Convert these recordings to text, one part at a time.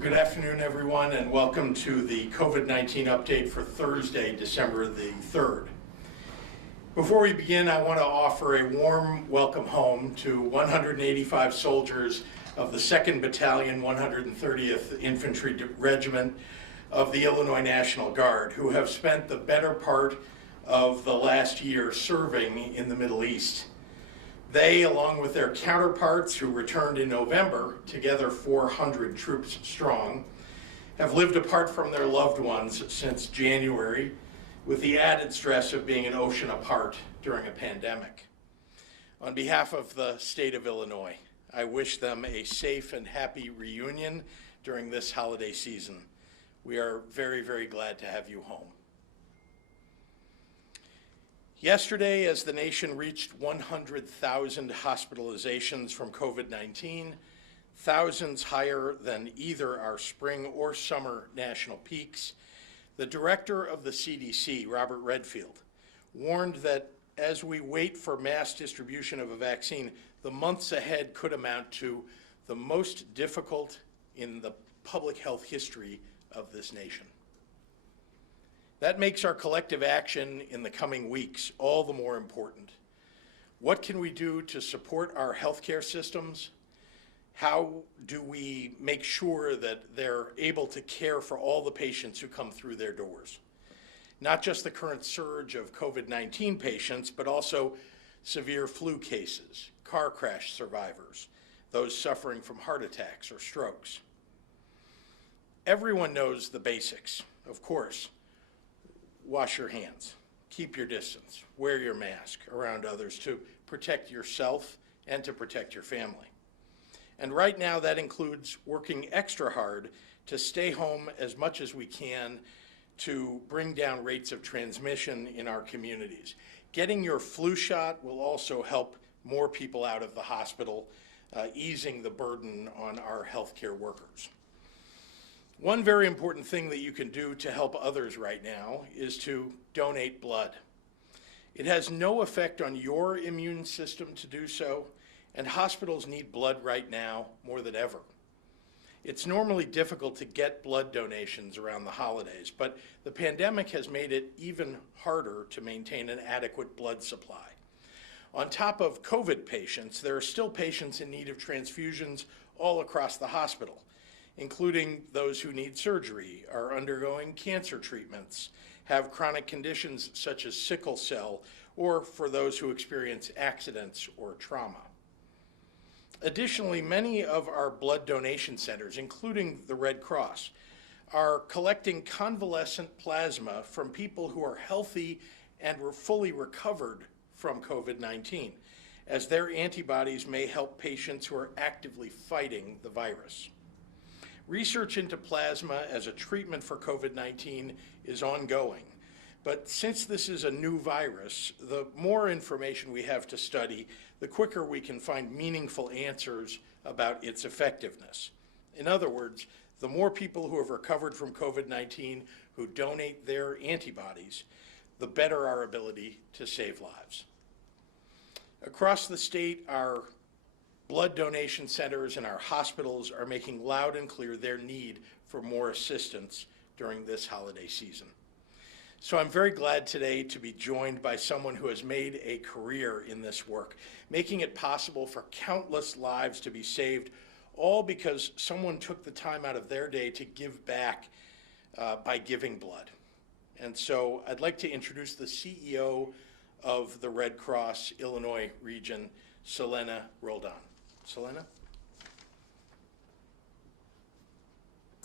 Well, good afternoon, everyone, and welcome to the COVID-19 update for Thursday, December the 3rd. Before we begin, I want to offer a warm welcome home to 185 soldiers of the 2nd Battalion, 130th Infantry Regiment of the Illinois National Guard, who have spent the better part of the last year serving in the Middle East. They, along with their counterparts who returned in November, together 400 troops strong, have lived apart from their loved ones since January, with the added stress of being an ocean apart during a pandemic. On behalf of the state of Illinois, I wish them a safe and happy reunion during this holiday season. We are very, very glad to have you home. Yesterday, as the nation reached 100,000 hospitalizations from COVID-19, thousands higher than either our spring or summer national peaks, the director of the CDC, Robert Redfield, warned that as we wait for mass distribution of a vaccine, the months ahead could amount to the most difficult in the public health history of this nation. That makes our collective action in the coming weeks all the more important. What can we do to support our healthcare systems? How do we make sure that they're able to care for all the patients who come through their doors? Not just the current surge of COVID-19 patients, but also severe flu cases, car crash survivors, those suffering from heart attacks or strokes. Everyone knows the basics, of course. Wash your hands, keep your distance, wear your mask around others to protect yourself and to protect your family. And right now that includes working extra hard to stay home as much as we can to bring down rates of transmission in our communities. Getting your flu shot will also help more people out of the hospital, easing the burden on our healthcare workers. One very important thing that you can do to help others right now is to donate blood. It has no effect on your immune system to do so, and hospitals need blood right now more than ever. It's normally difficult to get blood donations around the holidays, but the pandemic has made it even harder to maintain an adequate blood supply. On top of COVID patients, there are still patients in need of transfusions all across the hospital, including those who need surgery, are undergoing cancer treatments, have chronic conditions such as sickle cell, or for those who experience accidents or trauma. Additionally, many of our blood donation centers, including the Red Cross, are collecting convalescent plasma from people who are healthy and were fully recovered from COVID-19, as their antibodies may help patients who are actively fighting the virus. Research into plasma as a treatment for COVID-19 is ongoing, but since this is a new virus, the more information we have to study, the quicker we can find meaningful answers about its effectiveness. In other words, the more people who have recovered from COVID-19 who donate their antibodies, the better our ability to save lives. Across the state, our blood donation centers and our hospitals are making loud and clear their need for more assistance during this holiday season. So I'm very glad today to be joined by someone who has made a career in this work, making it possible for countless lives to be saved, all because someone took the time out of their day to give back by giving blood. And so I'd like to introduce the CEO of the Red Cross Illinois region, Selena Roldan. Selena?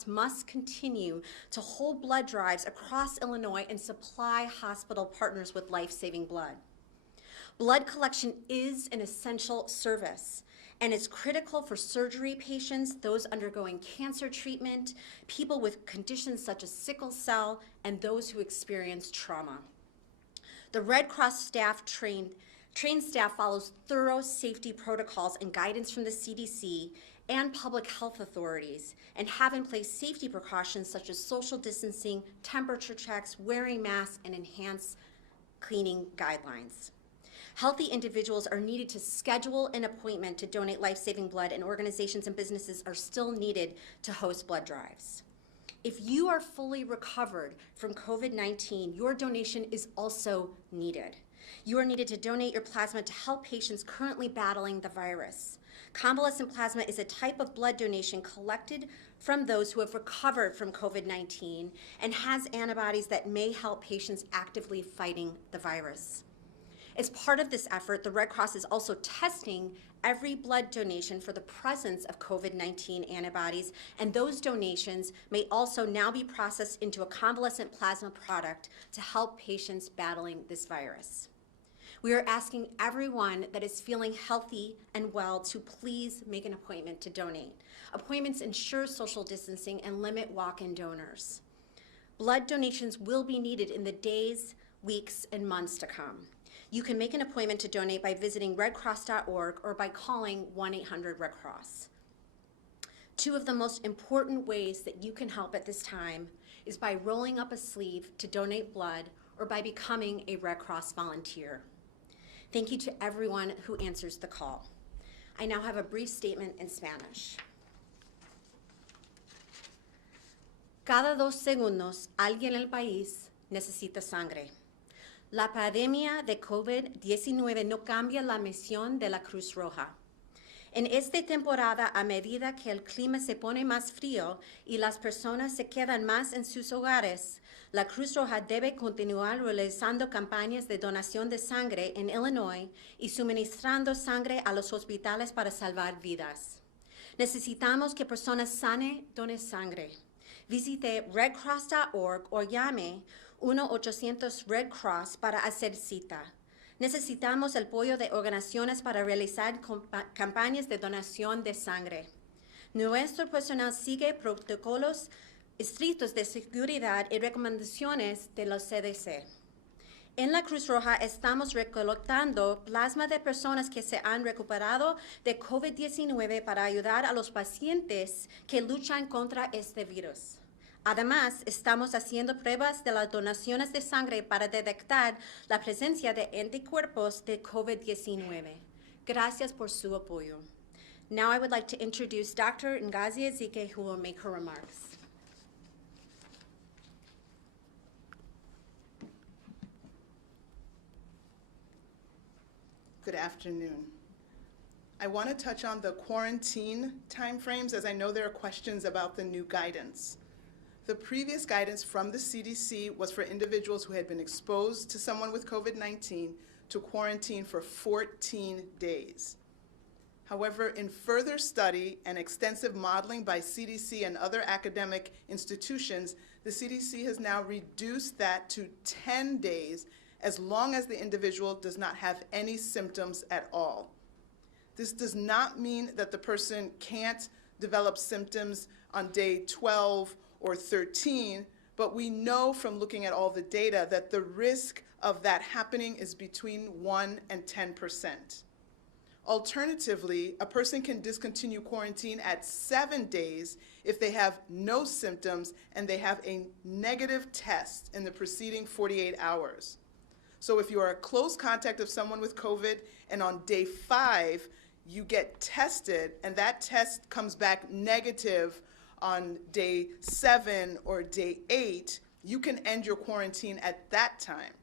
Must continue to hold blood drives across Illinois and supply hospital partners with life-saving blood. Blood collection is an essential service, and it's critical for surgery patients, those undergoing cancer treatment, people with conditions such as sickle cell, and those who experience trauma. The Red Cross trained staff follows thorough safety protocols and guidance from the CDC and public health authorities, and have in place safety precautions such as social distancing, temperature checks, wearing masks, and enhanced cleaning guidelines. Healthy individuals are needed to schedule an appointment to donate life-saving blood, and organizations and businesses are still needed to host blood drives. If you are fully recovered from COVID-19, your donation is also needed. You are needed to donate your plasma to help patients currently battling the virus. Convalescent plasma is a type of blood donation collected from those who have recovered from COVID-19 and has antibodies that may help patients actively fighting the virus. As part of this effort, the Red Cross is also testing every blood donation for the presence of COVID-19 antibodies, and those donations may also now be processed into a convalescent plasma product to help patients battling this virus. We are asking everyone that is feeling healthy and well to please make an appointment to donate. Appointments ensure social distancing and limit walk-in donors. Blood donations will be needed in the days, weeks, and months to come. You can make an appointment to donate by visiting redcross.org or by calling 1-800-RED-CROSS. Two of the most important ways that you can help at this time is by rolling up a sleeve to donate blood or by becoming a Red Cross volunteer. Thank you to everyone who answers the call. I now have a brief statement in Spanish. Cada 2 segundos, alguien en el país necesita sangre. La pandemia de COVID-19 no cambia la misión de la Cruz Roja. En esta temporada, a medida que el clima se pone más frío y las personas se quedan más en sus hogares, la Cruz Roja debe continuar realizando campañas de donación de sangre en Illinois y suministrando sangre a los hospitales para salvar vidas. Necesitamos que personas sanas donen sangre. Visite redcross.org o llame 1-800-RED-CROSS para hacer cita. Necesitamos el apoyo de organizaciones para realizar campañas de donación de sangre. Nuestro personal sigue protocolos estrictos de seguridad y recomendaciones de los CDC. En la Cruz Roja estamos recolectando plasma de personas que se han recuperado de COVID-19 para ayudar a los pacientes que luchan contra este virus. Además, estamos haciendo pruebas de las donaciones de sangre para detectar la presencia de anticuerpos de COVID-19. Gracias por su apoyo. Now I would like to introduce Dr. Ngazi Ezike, who will make her remarks. Good afternoon. I want to touch on the quarantine timeframes, as I know there are questions about the new guidance. The previous guidance from the CDC was for individuals who had been exposed to someone with COVID-19 to quarantine for 14 days. However, in further study and extensive modeling by CDC and other academic institutions, the CDC has now reduced that to 10 days as long as the individual does not have any symptoms at all. This does not mean that the person can't develop symptoms on day 12 or 13, but we know from looking at all the data that the risk of that happening is between 1 and 10%. Alternatively, a person can discontinue quarantine at 7 days if they have no symptoms and they have a negative test in the preceding 48 hours. So if you are a close contact of someone with COVID and on day 5 you get tested and that test comes back negative on day 7 or day 8, you can end your quarantine at that time.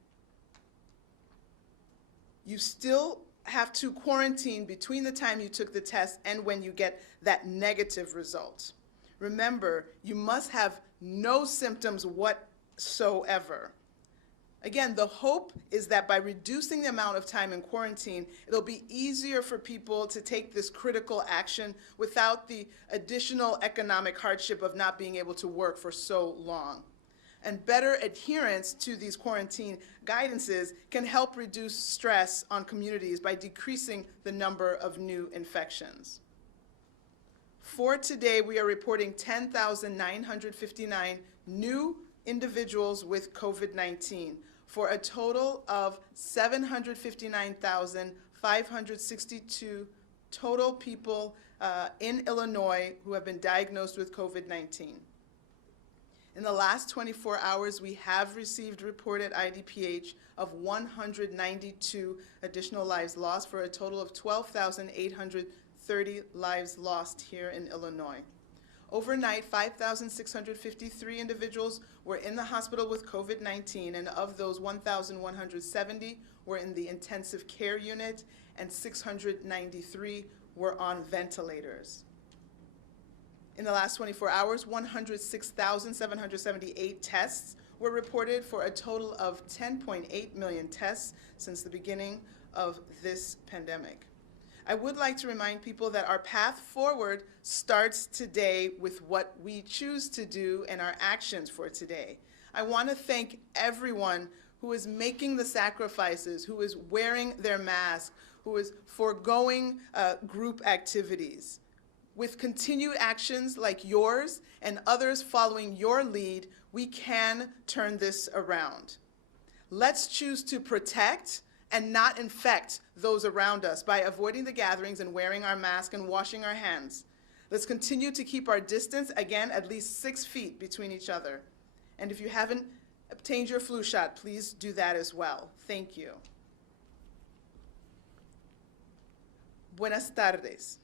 You still have to quarantine between the time you took the test and when you get that negative result. Remember, you must have no symptoms whatsoever. Again, the hope is that by reducing the amount of time in quarantine, it'll be easier for people to take this critical action without the additional economic hardship of not being able to work for so long. And better adherence to these quarantine guidances can help reduce stress on communities by decreasing the number of new infections. For today, we are reporting 10,959 new individuals with COVID-19, for a total of 759,562 total people in Illinois who have been diagnosed with COVID-19. In the last 24 hours, we have received reported IDPH of 192 additional lives lost for a total of 12,830 lives lost here in Illinois. Overnight, 5,653 individuals were in the hospital with COVID-19, and of those, 1,170 were in the intensive care unit, and 693 were on ventilators. In the last 24 hours, 106,778 tests were reported for a total of 10.8 million tests since the beginning of this pandemic. I would like to remind people that our path forward starts today with what we choose to do and our actions for today. I want to thank everyone who is making the sacrifices, who is wearing their mask, who is foregoing group activities. With continued actions like yours and others following your lead, we can turn this around. Let's choose to protect and not infect those around us by avoiding the gatherings and wearing our mask and washing our hands. Let's continue to keep our distance, again, at least 6 feet between each other. And if you haven't obtained your flu shot, please do that as well. Thank you. Buenas tardes.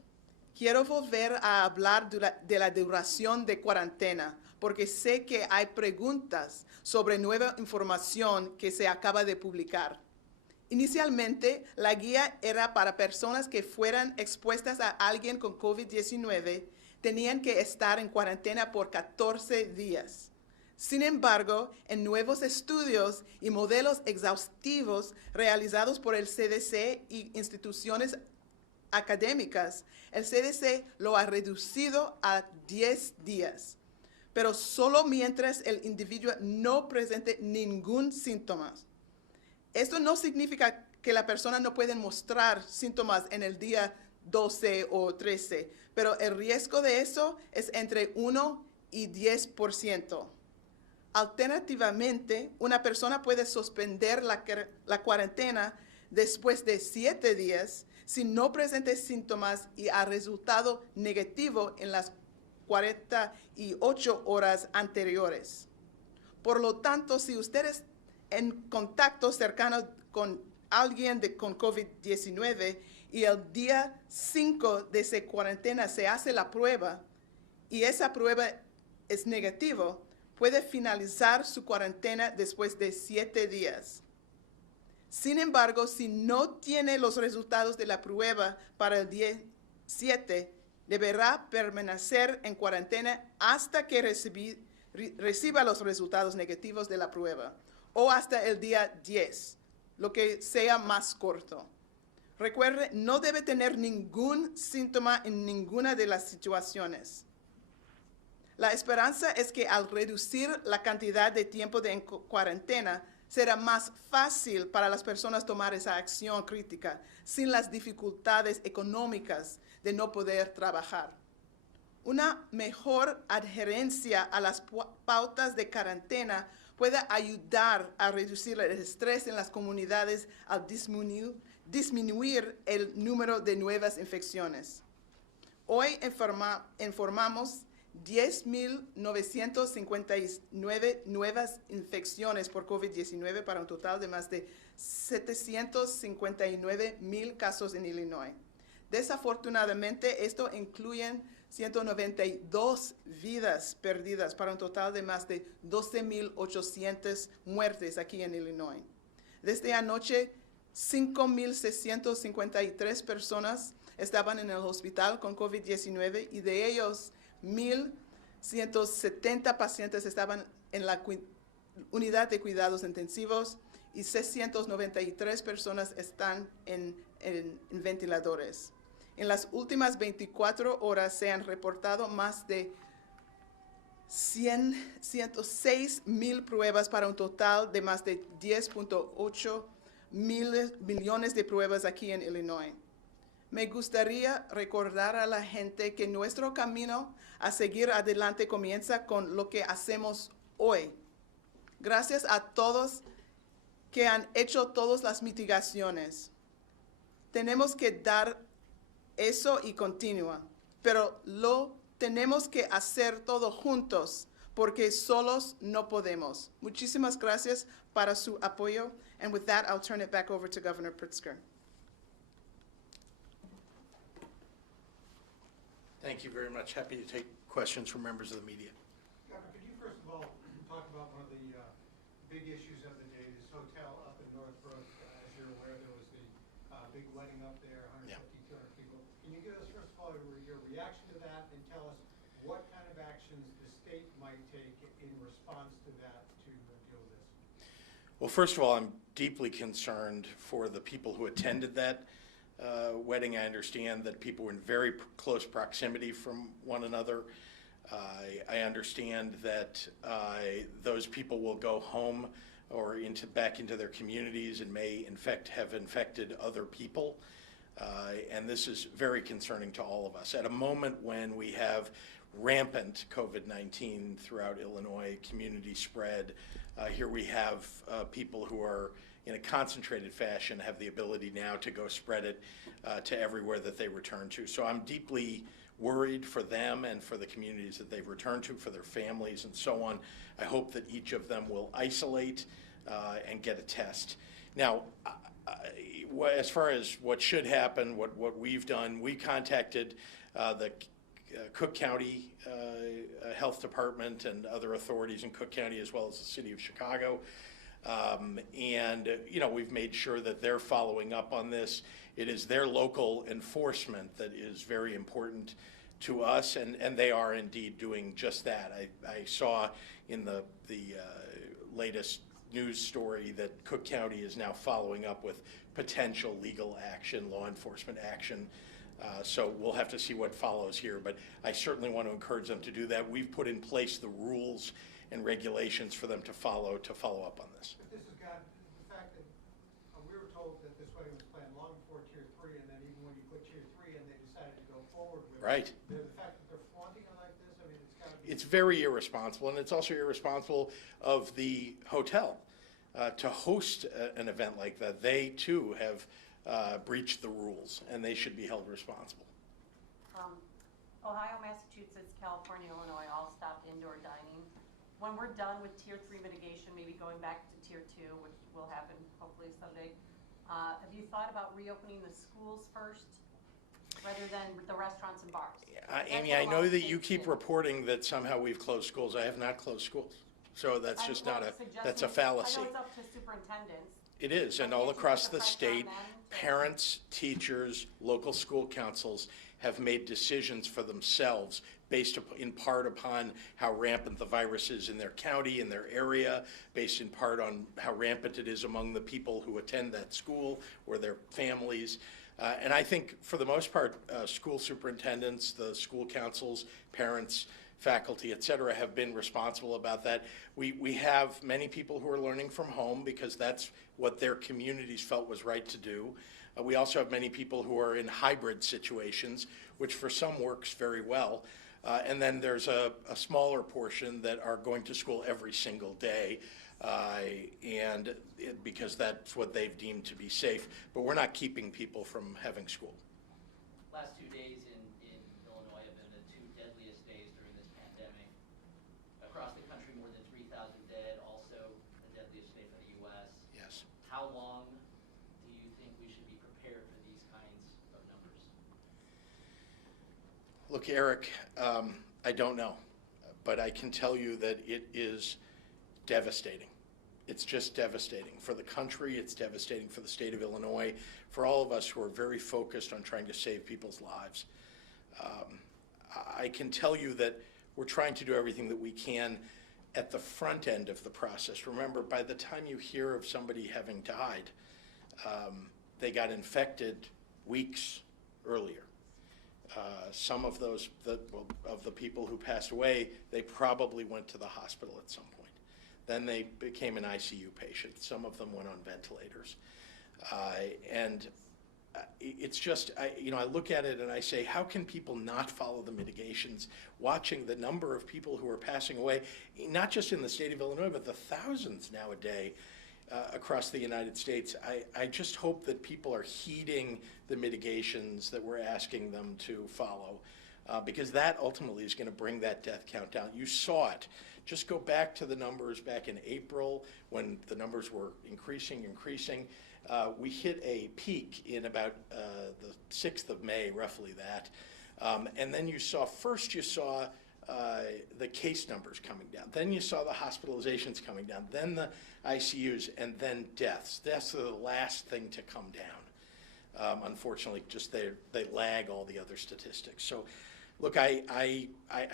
Quiero volver a hablar de la duración de cuarentena, porque sé que hay preguntas sobre nueva información que se acaba de publicar. Inicialmente, la guía era para personas que fueran expuestas a alguien con COVID-19, tenían que estar en cuarentena por 14 días. Sin embargo, en nuevos estudios y modelos exhaustivos realizados por el CDC y instituciones académicas, el CDC lo ha reducido a 10 días, pero solo mientras el individuo no presente ningún síntoma. Esto no significa que la persona no puede mostrar síntomas en el día 12 o 13, pero el riesgo de eso es entre 1 y 10%. Alternativamente, una persona puede suspender la cuarentena después de 7 días si no presenta síntomas y ha resultado negativo en las 48 horas anteriores. Por lo tanto, si usted es en contacto cercano con alguien con COVID-19 y el día 5 de esa cuarentena se hace la prueba y esa prueba es negativo, puede finalizar su cuarentena después de 7 días. Sin embargo, si no tiene los resultados de la prueba para el día 7, deberá permanecer en cuarentena hasta que reciba los resultados negativos de la prueba, o hasta el día 10, lo que sea más corto. Recuerde, no debe tener ningún síntoma en ninguna de las situaciones. La esperanza es que al reducir la cantidad de tiempo en cuarentena, será más fácil para las personas tomar esa acción crítica sin las dificultades económicas de no poder trabajar. Una mejor adherencia a las pautas de cuarentena puede ayudar a reducir el estrés en las comunidades al disminuir el número de nuevas infecciones. Hoy informamos 10,959 nuevas infecciones por COVID-19 para un total de más de 759,000 casos en Illinois. Desafortunadamente, esto incluye 192 vidas perdidas para un total de más de 12,800 muertes aquí en Illinois. Desde anoche, 5,653 personas estaban en el hospital con COVID-19 y de ellos 1,170 pacientes estaban en la unidad de cuidados intensivos y 693 personas están en ventiladores. En las últimas 24 horas se han reportado más de 106,000 pruebas para un total de más de 10.8 millones de pruebas aquí en Illinois. Me gustaría recordar a la gente que nuestro camino a seguir adelante comienza con lo que hacemos hoy. Gracias a todos que han hecho todas las mitigaciones. Tenemos que dar eso y continúa, pero lo tenemos que hacer todos juntos porque solos no podemos. Muchísimas gracias para su apoyo. And with that, I'll turn it back over to Governor Pritzker. Thank you very much. Happy to take questions from members of the media. Governor, could you first of all talk about one of the big issues of the day, this hotel up in Northbrook? As you're aware, there was the big wedding up there, 150, 200 people. Can you give us, first of all, your reaction to that and tell us what kind of actions the state might take in response to that to deal with this? Well, first of all, I'm deeply concerned for the people who attended that wedding. I understand that people were in very close proximity from one another. I understand that those people will go home or back into their communities and may have infected other people. And this is very concerning to all of us. At a moment when we have rampant COVID-19 throughout Illinois, community spread, here we have people who are in a concentrated fashion have the ability now to go spread it to everywhere that they return to. So I'm deeply worried for them and for the communities that they've returned to, for their families and so on. I hope that each of them will isolate and get a test. Now, as far as what should happen, what we've done, we contacted the Cook County Health Department and other authorities in Cook County, as well as the city of Chicago. And we've made sure that they're following up on this. It is their local enforcement that is very important to us, and they are indeed doing just that. I saw in the latest news story that Cook County is now following up with potential legal action, law enforcement action. So we'll have to see what follows here, but I certainly want to encourage them to do that. We've put in place the rules and regulations for them to follow up on this. But this has got the fact that we were told that this wedding was planned long before Tier 3, and then even when you put Tier 3 in, they decided to go forward with Right. it. The fact that they're flaunting it like this, I mean, it's got to be... It's very irresponsible, and it's also irresponsible of the hotel to host an event like that. They too have breached the rules, and they should be held responsible. Ohio, Massachusetts, California, Illinois all stopped indoor dining. When we're done with Tier 3 mitigation, maybe going back to Tier 2, which will happen hopefully someday, have you thought about reopening the schools first rather than the restaurants and bars? Amy, I know that you keep reporting that somehow we've closed schools. I have not closed schools. So that's just that's a fallacy. I know it's up to superintendents. It is, and all across the state, parents, teachers, local school councils have made decisions for themselves based in part upon how rampant the virus is in their county, in their area, based in part on how rampant it is among the people who attend that school or their families. And I think for the most part, school superintendents, the school councils, parents, faculty, et cetera, have been responsible about that. We have many people who are learning from home because that's what their communities felt was right to do. We also have many people who are in hybrid situations, which for some works very well. And then there's a smaller portion that are going to school every single day, because that's what they've deemed to be safe. But we're not keeping people from having school. Last 2 days in Illinois have been the 2 deadliest days during this pandemic. Across the country, more than 3,000 dead, also the deadliest day for the U.S. Yes. How long do you think we should be prepared for these kinds of numbers? Look, Eric, I don't know, but I can tell you that it is devastating. It's just devastating for the country. It's devastating for the state of Illinois, for all of us who are very focused on trying to save people's lives. I can tell you that we're trying to do everything that we can at the front end of the process. Remember, by the time you hear of somebody having died, they got infected weeks earlier. Some of those, of the people who passed away, they probably went to the hospital at some point. Then they became an ICU patient. Some of them went on ventilators. It's just, I look at it and I say, how can people not follow the mitigations, watching the number of people who are passing away, not just in the state of Illinois, but the thousands now a day across the United States. I just hope that people are heeding the mitigations that we're asking them to follow, because that ultimately is going to bring that death count down. You saw it Just go back to the numbers back in April when the numbers were increasing. We hit a peak in about the 6th of May, roughly that. And then you saw the case numbers coming down. Then you saw the hospitalizations coming down. Then the ICUs, and then deaths. Deaths are the last thing to come down. Unfortunately, just they lag all the other statistics. So, look, I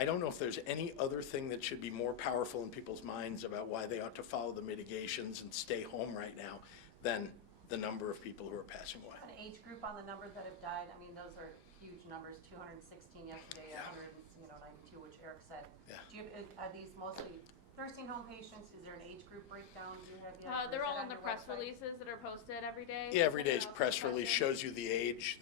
don't know if there's any other thing that should be more powerful in people's minds about why they ought to follow the mitigations and stay home right now than the number of people who are passing away. An age group on the number that have died, I mean, those are huge numbers, 216 yesterday, Yeah. 192, which Eric said. Yeah. Are these mostly nursing home patients? Is there an age group breakdown you have yet? Or is They're that all on in the your press website? releases that are posted every day. Yeah, every day's Sending out press some release questions. shows you the age,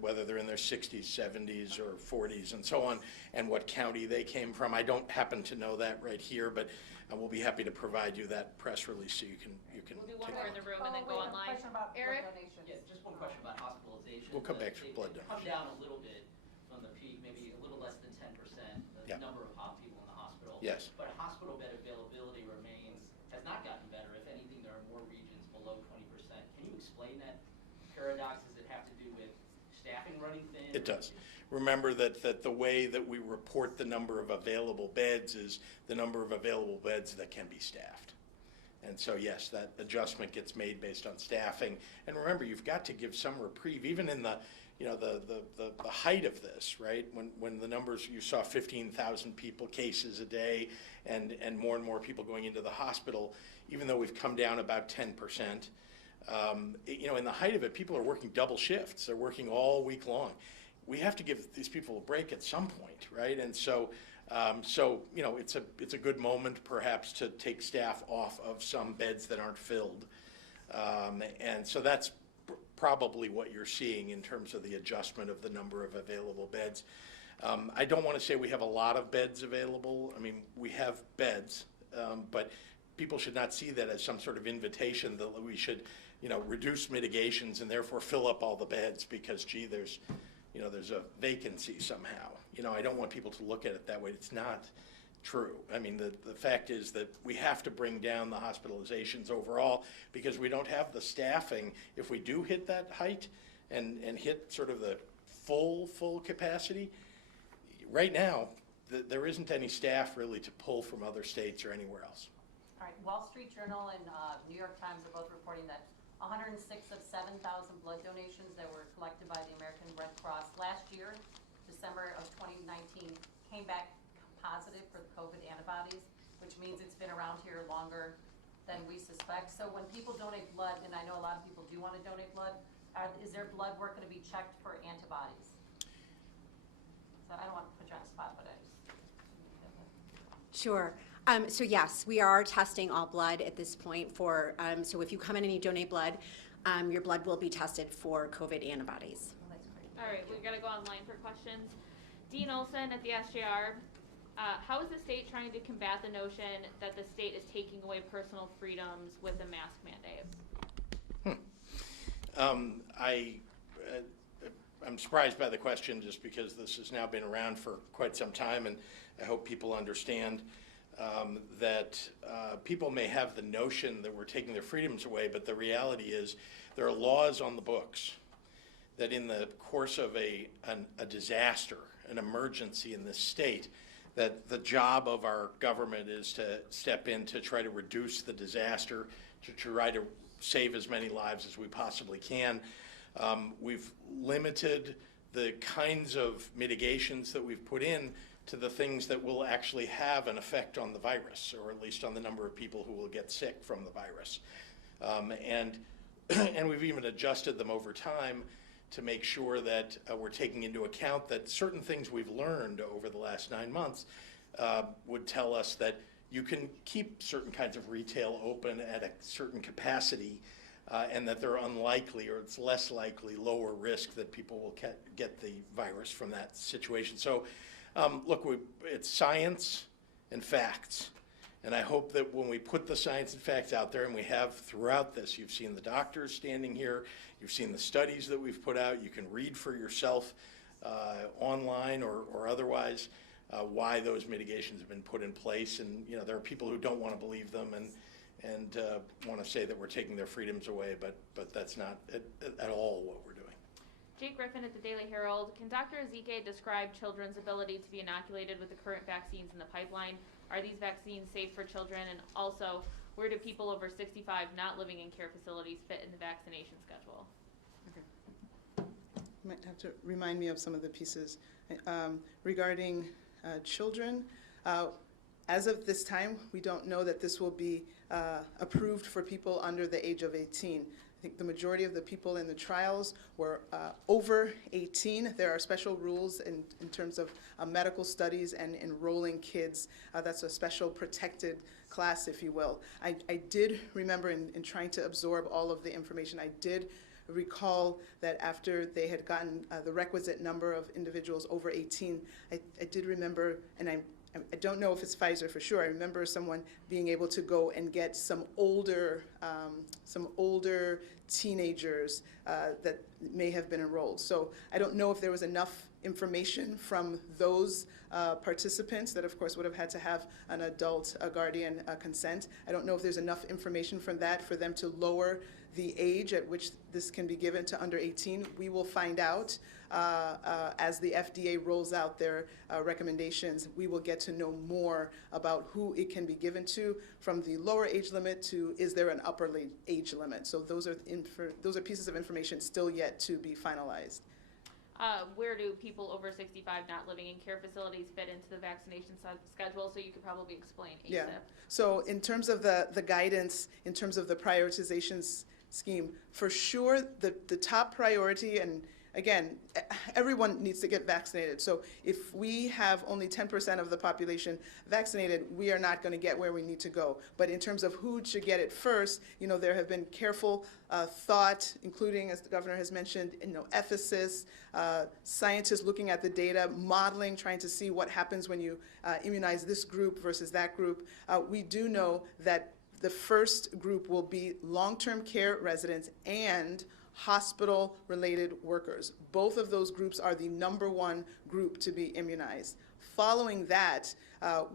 whether they're in their 60s, 70s, or 40s, and so on, and what county they came from. I don't happen to know that right here, but we'll be happy to provide you that press release so you can We'll do one take more a in the look. room and then go wait, a online. question about blood Eric? donations. Yeah, just one question about hospitalization. We'll come back to They've blood come donors. down a little bit from the peak, maybe a little less than 10%, the Yeah. number of people in the hospital. Yes. But hospital bed availability has not gotten better. If anything, there are more regions below 20%. Can you explain that paradox? Does it have to do with staffing running thin? It does. Remember that the way that we report the number of available beds is the number of available beds that can be staffed. And so, yes, that adjustment gets made based on staffing. And remember, you've got to give some reprieve, even in the height of this, right? When the numbers, you saw 15,000 cases a day and more people going into the hospital, even though we've come down about 10%, in the height of it, people are working double shifts. They're working all week long. We have to give these people a break at some point, right? And so, it's a good moment perhaps to take staff off of some beds that aren't filled. And so that's probably what you're seeing in terms of the adjustment of the number of available beds. I don't want to say we have a lot of beds available. I mean, we have beds, but people should not see that as some sort of invitation that we should, reduce mitigations and therefore fill up all the beds because, gee, there's a vacancy somehow. I don't want people to look at it that way. It's not true. I mean, the fact is that we have to bring down the hospitalizations overall because we don't have the staffing. If we do hit that height and hit sort of the full capacity, right now, there isn't any staff really to pull from other states or anywhere else. All right, Wall Street Journal and New York Times are both reporting that 106 of 7,000 blood donations that were collected by the American Red Cross last year, December of 2019, came back positive for the COVID antibodies, which means it's been around here longer than we suspect. So when people donate blood, and I know a lot of people do want to donate blood, is their blood work going to be checked for antibodies? So I don't want to put you on the spot, but I just... Sure. So yes, we are testing all blood at this point for, so if you come in and you donate blood, your blood will be tested for COVID antibodies. Well, that's great. All right, we've got to go online for questions. Dean Olson at the SJR. How is the state trying to combat the notion that the state is taking away personal freedoms with a mask mandate? I'm surprised by the question just because this has now been around for quite some time, and I hope people understand that people may have the notion that we're taking their freedoms away, but the reality is there are laws on the books that in the course of a disaster, an emergency in this state, that the job of our government is to step in to try to reduce the disaster, to try to save as many lives as we possibly can. We've limited the kinds of mitigations that we've put in to the things that will actually have an effect on the virus, or at least on the number of people who will get sick from the virus. And we've even adjusted them over time to make sure that we're taking into account that certain things we've learned over the last 9 months would tell us that you can keep certain kinds of retail open at a certain capacity, and that they're unlikely, or it's less likely, lower risk that people will get the virus from that situation. So look, it's science and facts. And I hope that when we put the science and facts out there, and we have throughout this, you've seen the doctors standing here, you've seen the studies that we've put out, you can read for yourself online or otherwise. why those mitigations have been put in place. And, you know, there are people who don't want to believe them and want to say that we're taking their freedoms away, but that's not at all what we're doing. Jake Griffin at the Daily Herald. Can Dr. Ezike describe children's ability to be inoculated with the current vaccines in the pipeline? Are these vaccines safe for children? And also, where do people over 65 not living in care facilities fit in the vaccination schedule? You might have to remind me of some of the pieces. Regarding children, as of this time, we don't know that this will be approved for people under the age of 18. I think the majority of the people in the trials were over 18. There are special rules in terms of medical studies and enrolling kids. That's a special protected class, if you will. I did remember in trying to absorb all of the information, I did recall that after they had gotten the requisite number of individuals over 18, I did remember, and I don't know if it's Pfizer for sure, I remember someone being able to go and get some older teenagers that may have been enrolled. So I don't know if there was enough information from those participants that of course would have had to have an adult, a guardian consent. I don't know if there's enough information from that for them to lower the age at which this can be given to under 18. We will find out as the FDA rolls out their recommendations. We will get to know more about who it can be given to, from the lower age limit to is there an upper age limit. So those are pieces of information still yet to be finalized. Where do people over 65 not living in care facilities fit into the vaccination schedule? So you could probably explain ASIP. Yeah. So in terms of the guidance, in terms of the prioritization scheme, for sure the top priority, and again, everyone needs to get vaccinated. So if we have only 10% of the population vaccinated, we are not going to get where we need to go. But in terms of who should get it first, you know, there have been careful thought, including, as the governor has mentioned, you know, ethicists, scientists looking at the data, modeling, trying to see what happens when you immunize this group versus that group. We do know that the first group will be long-term care residents and hospital-related workers. Both of those groups are the #1 group to be immunized. Following that,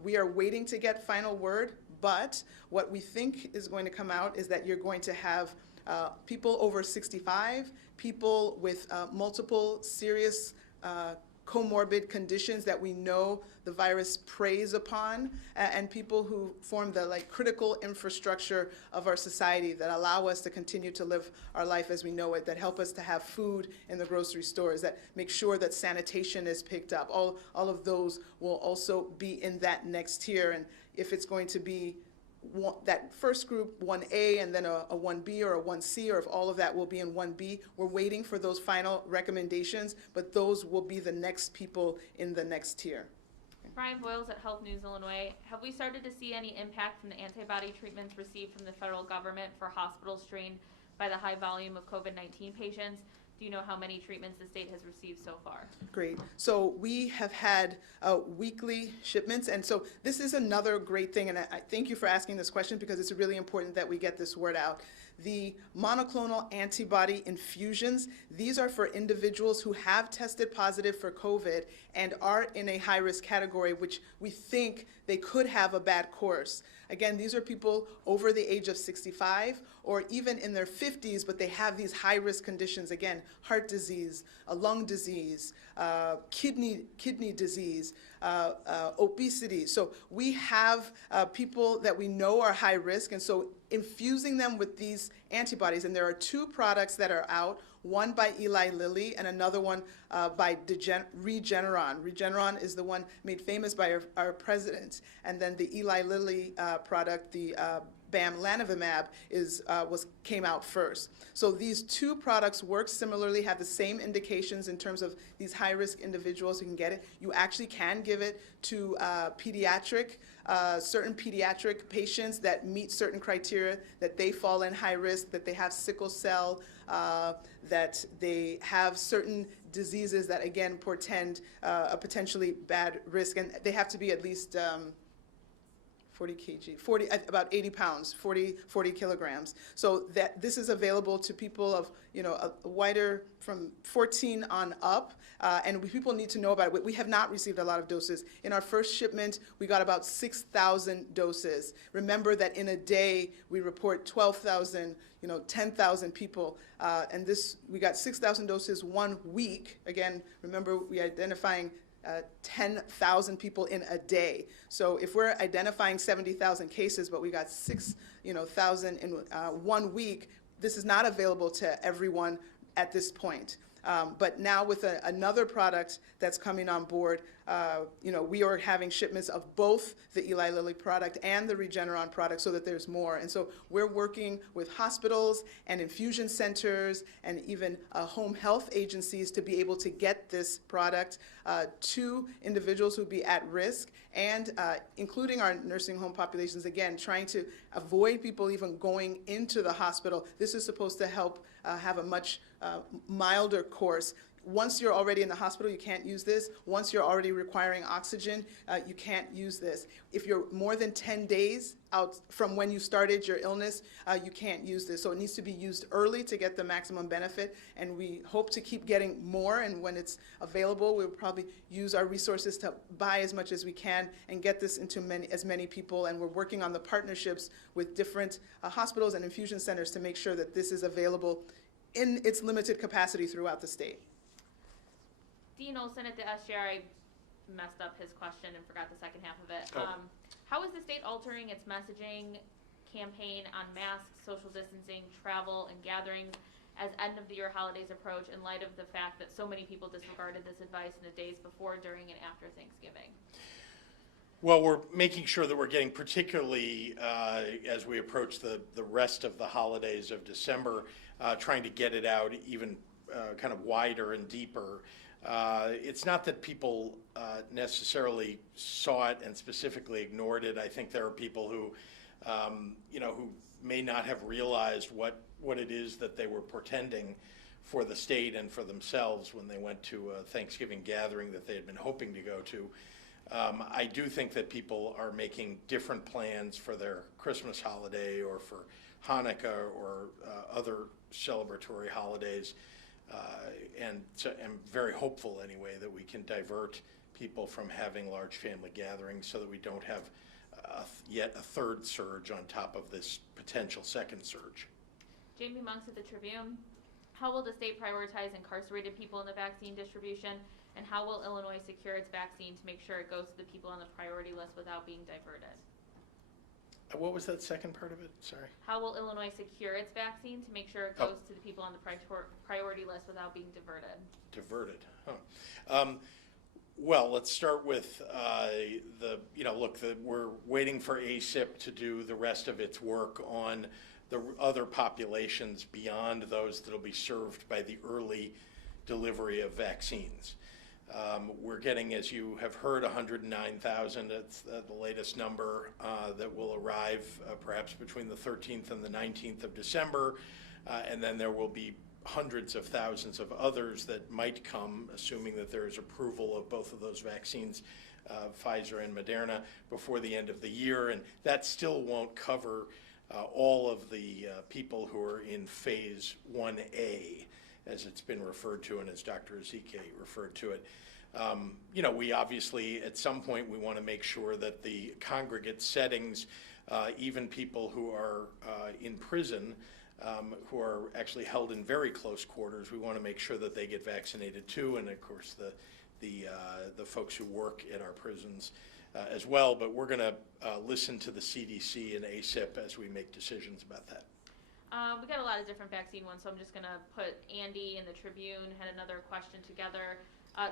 we are waiting to get final word, but what we think is going to come out is that you're going to have people over 65, people with multiple serious comorbid conditions that we know the virus preys upon, and people who form the critical infrastructure of our society that allow us to continue to live our life as we know it, that help us to have food in the grocery stores, that make sure that sanitation is picked up. All of those will also be in that next tier, and if it's going to be that first group, 1A, and then a 1B or a 1C, or if all of that will be in 1B. We're waiting for those final recommendations, but those will be the next people in the next tier. Brian Boyles at Health News Illinois. Have we started to see any impact from the antibody treatments received from the federal government for hospitals strained by the high volume of COVID-19 patients? Do you know how many treatments the state has received so far? Great. So we have had weekly shipments, and so this is another great thing, and I thank you for asking this question because it's really important that we get this word out. The monoclonal antibody infusions, these are for individuals who have tested positive for COVID and are in a high-risk category, which we think they could have a bad course. Again, these are people over the age of 65 or even in their 50s, but they have these high-risk conditions. Again, heart disease, a lung disease, kidney disease, obesity. So we have people that we know are high risk, and so infusing them with these antibodies, and there are 2 products that are out, one by Eli Lilly and another one by Regeneron. Regeneron is the one made famous by our president, and then the Eli Lilly product, the bamlanivimab, came out first. So these 2 products work similarly, have the same indications in terms of these high-risk individuals who can get it. You actually can give it to certain pediatric patients that meet certain criteria, that they fall in high risk, that they have sickle cell, that they have certain diseases that again portend a potentially bad risk, and they have to be at least 40 kg, about 80 pounds, 40 kilograms. So that this is available to people of, a wider, from 14 on up, and people need to know about it. We have not received a lot of doses. In our first shipment, we got about 6,000 doses. Remember that in a day, we report 12,000, 10,000 people, and we got 6,000 doses 1 week. Again, remember, we're identifying 10,000 people in a day. So if we're identifying 70,000 cases, but we got 6,000 in 1 week, this is not available to everyone at this point. But now with another product that's coming on board, we are having shipments of both the Eli Lilly product and the Regeneron product so that there's more. And so we're working with hospitals and infusion centers and even home health agencies to be able to get this product to individuals who would be at risk, and including our nursing home populations, again, trying to avoid people even going into the hospital. This is supposed to help have a much milder course. Once you're already in the hospital, you can't use this. Once you're already requiring oxygen, you can't use this. If you're more than 10 days out from when you started your illness, you can't use this. So it needs to be used early to get the maximum benefit, and we hope to keep getting more, and when it's available, we'll probably use our resources to buy as much as we can and get this into as many people, and we're working on the partnerships with different hospitals and infusion centers to make sure that this is available in its limited capacity throughout the state. Dean Olson at the SGR, I messed up his question and forgot the second half of it. Oh. How is the state altering its messaging campaign on masks, social distancing, travel, and gatherings as end of the year holidays approach in light of the fact that so many people disregarded this advice in the days before, during, and after Thanksgiving? Well, we're making sure that we're getting, particularly as we approach the rest of the holidays of December, trying to get it out even kind of wider and deeper. It's not that people necessarily saw it and specifically ignored it. I think there are people who, who may not have realized what it is that they were portending for the state and for themselves when they went to a Thanksgiving gathering that they had been hoping to go to. I do think that people are making different plans for their Christmas holiday or for Hanukkah or other celebratory holidays. And so I'm very hopeful anyway that we can divert people from having large family gatherings so that we don't have yet a third surge on top of this potential second surge. Jamie Monks at the Tribune. How will the state prioritize incarcerated people in the vaccine distribution, and how will Illinois secure its vaccine to make sure it goes to the people on the priority list without being diverted? What was that second part of it? Sorry. How will Illinois secure its vaccine to make sure it goes to the people on the priority list without being diverted? Diverted. Huh. Well, let's start with we're waiting for ACIP to do the rest of its work on the other populations beyond those that will be served by the early delivery of vaccines. We're getting, as you have heard, 109,000. That's the latest number that will arrive perhaps between the 13th and the 19th of December. And then there will be hundreds of thousands of others that might come, assuming that there is approval of both of those vaccines, Pfizer and Moderna, before the end of the year. And that still won't cover all of the people who are in phase 1A, as it's been referred to and as Dr. Ezike referred to it. We obviously, at some point, we want to make sure that the congregate settings, even people who are in prison, who are actually held in very close quarters, we want to make sure that they get vaccinated too, and of course the folks who work in our prisons as well. But we're going to listen to the CDC and ACIP as we make decisions about that. We got a lot of different vaccine ones, so I'm just going to put Andy and the Tribune had another question together.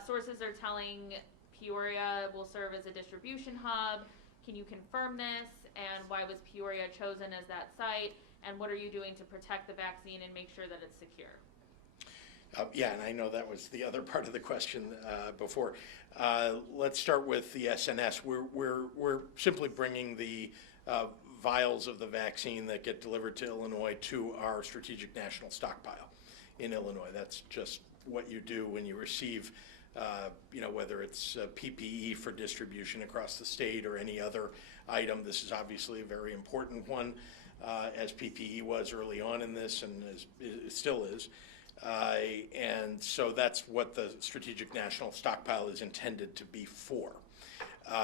Sources are telling Peoria will serve as a distribution hub. Can you confirm this? And why was Peoria chosen as that site? And what are you doing to protect the vaccine and make sure that it's secure? Yeah, and I know that was the other part of the question before. Let's start with the SNS. We're simply bringing the vials of the vaccine that get delivered to Illinois to our strategic national stockpile in Illinois. That's just what you do when you receive whether it's PPE for distribution across the state or any other item. This is obviously a very important one, as PPE was early on in this, and it still is. And so that's what the Strategic National Stockpile is intended to be for.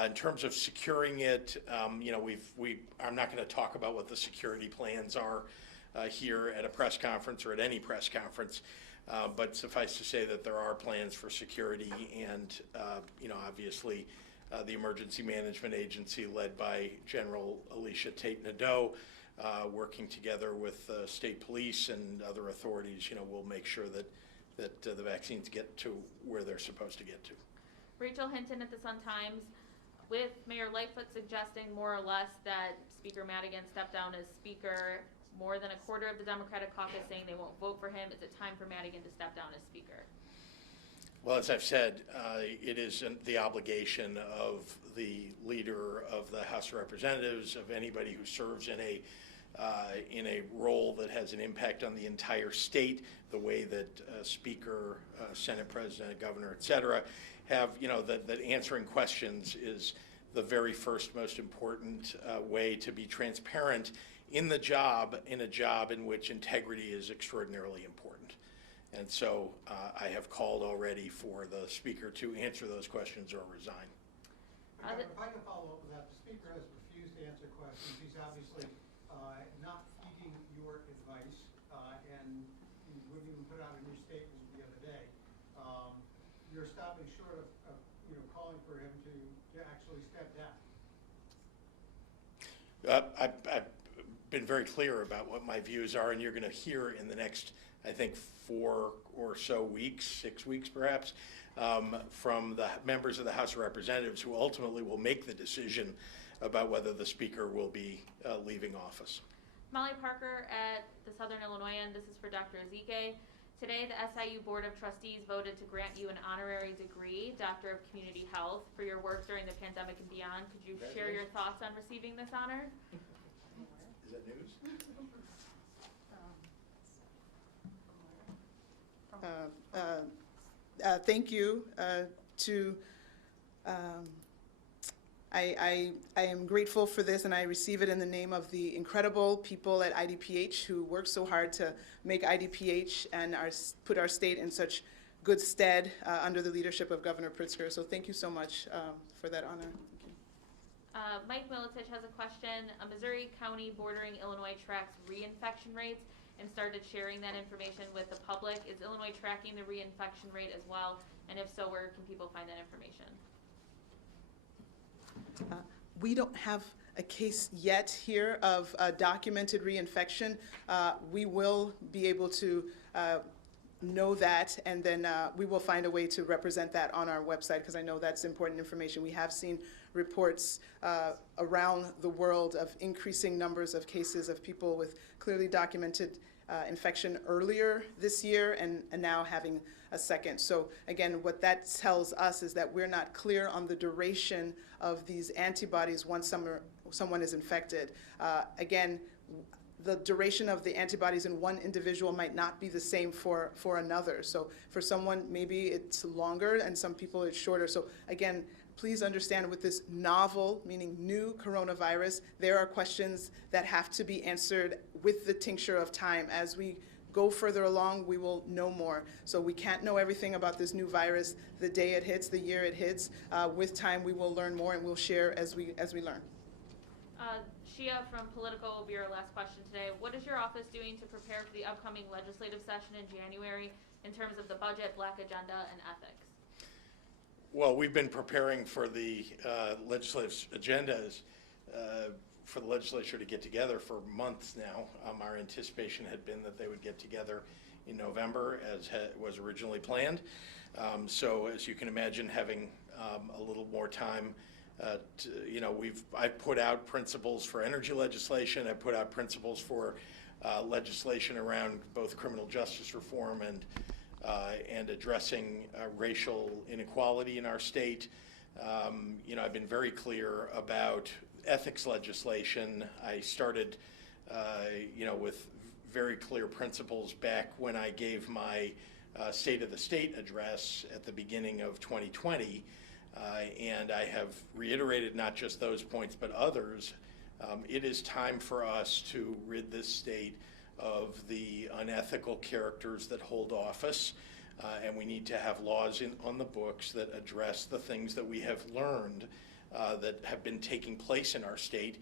In terms of securing it, I'm not going to talk about what the security plans are here at a press conference or at any press conference, but suffice to say that there are plans for security, and obviously the Emergency Management Agency, led by General Alicia Tate Nadeau, working together with state police and other authorities, will make sure that the vaccines get to where they're supposed to get to. Rachel Hinton at the Sun-Times, with Mayor Lightfoot suggesting more or less that Speaker Madigan step down as Speaker, more than a quarter of the Democratic caucus saying they won't vote for him. Is it time for Madigan to step down as Speaker? Well, as I've said, it is the obligation of the leader of the House of Representatives, of anybody who serves in a role that has an impact on the entire state, the way that Speaker, Senate President, Governor, et cetera, have, that answering questions is the very first most important way to be transparent in a job in which integrity is extraordinarily important. And so I have called already for the Speaker to answer those questions or resign. If I can follow up with that, the Speaker has refused to answer questions. He's obviously not heeding your advice, and you wouldn't even put out a new statement the other day. You're stopping short of calling for him to actually step down. I've been very clear about what my views are, and you're going to hear in the next, I think, 4 or so weeks, 6 weeks perhaps, from the members of the House of Representatives, who ultimately will make the decision about whether the Speaker will be leaving office. Molly Parker at the Southern Illinoisan, this is for Dr. Ezike. Today, the SIU Board of Trustees voted to grant you an honorary degree, Doctor of Community Health, for your work during the pandemic and beyond. Could you share your thoughts on receiving this honor? Is that news? Thank you I am grateful for this, and I receive it in the name of the incredible people at IDPH who work so hard to make IDPH and put our state in such good stead under the leadership of Governor Pritzker. So thank you so much for that honor. Thank you. Mike Militich has a question. A Missouri County bordering Illinois tracks reinfection rates and started sharing that information with the public. Is Illinois tracking the reinfection rate as well? And if so, where can people find that information? We don't have a case yet here of documented reinfection. We will be able to know that, and then we will find a way to represent that on our website, because I know that's important information. We have seen reports around the world of increasing numbers of cases of people with clearly documented infection earlier this year and now having a second. So again, what that tells us is that we're not clear on the duration of these antibodies once someone is infected. Again, the duration of the antibodies in one individual might not be the same for another. So for someone, maybe it's longer, and some people it's shorter. So again, please understand, with this novel, meaning new coronavirus, there are questions that have to be answered with the tincture of time. As we go further along, we will know more. So we can't know everything about this new virus the day it hits, the year it hits. With time, we will learn more, and we'll share as we learn. Shia from Politico will be our last question today. What is your office doing to prepare for the upcoming legislative session in January in terms of the budget, Black agenda, and ethics? Well, we've been preparing for the legislative agendas for the legislature to get together for months now. Our anticipation had been that they would get together in November, as was originally planned. So as you can imagine, having a little more time, I've put out principles for energy legislation. I've put out principles for legislation around both criminal justice reform and addressing racial inequality in our state. I've been very clear about ethics legislation. I started, with very clear principles back when I gave my State of the State address at the beginning of 2020, and I have reiterated not just those points but others. It is time for us to rid this state of the unethical characters that hold office, and we need to have laws on the books that address the things that we have learned that have been taking place in our state.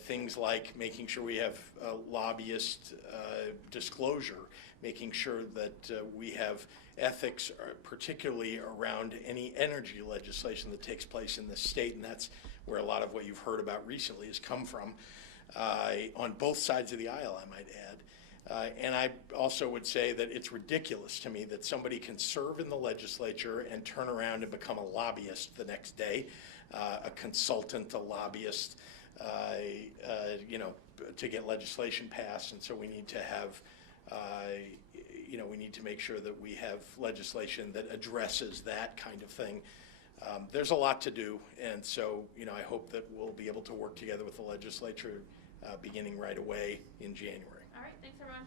Things like making sure we have lobbyist disclosure, making sure that we have ethics, particularly around any energy legislation that takes place in this state, and that's where a lot of what you've heard about recently has come from, on both sides of the aisle, I might add. And I also would say that it's ridiculous to me that somebody can serve in the legislature and turn around and become a lobbyist the next day, a consultant, a lobbyist, to get legislation passed. And so we need to have, we need to make sure that we have legislation that addresses that kind of thing. There's a lot to do, and so, I hope that we'll be able to work together with the legislature beginning right away in January. All right, thanks everyone.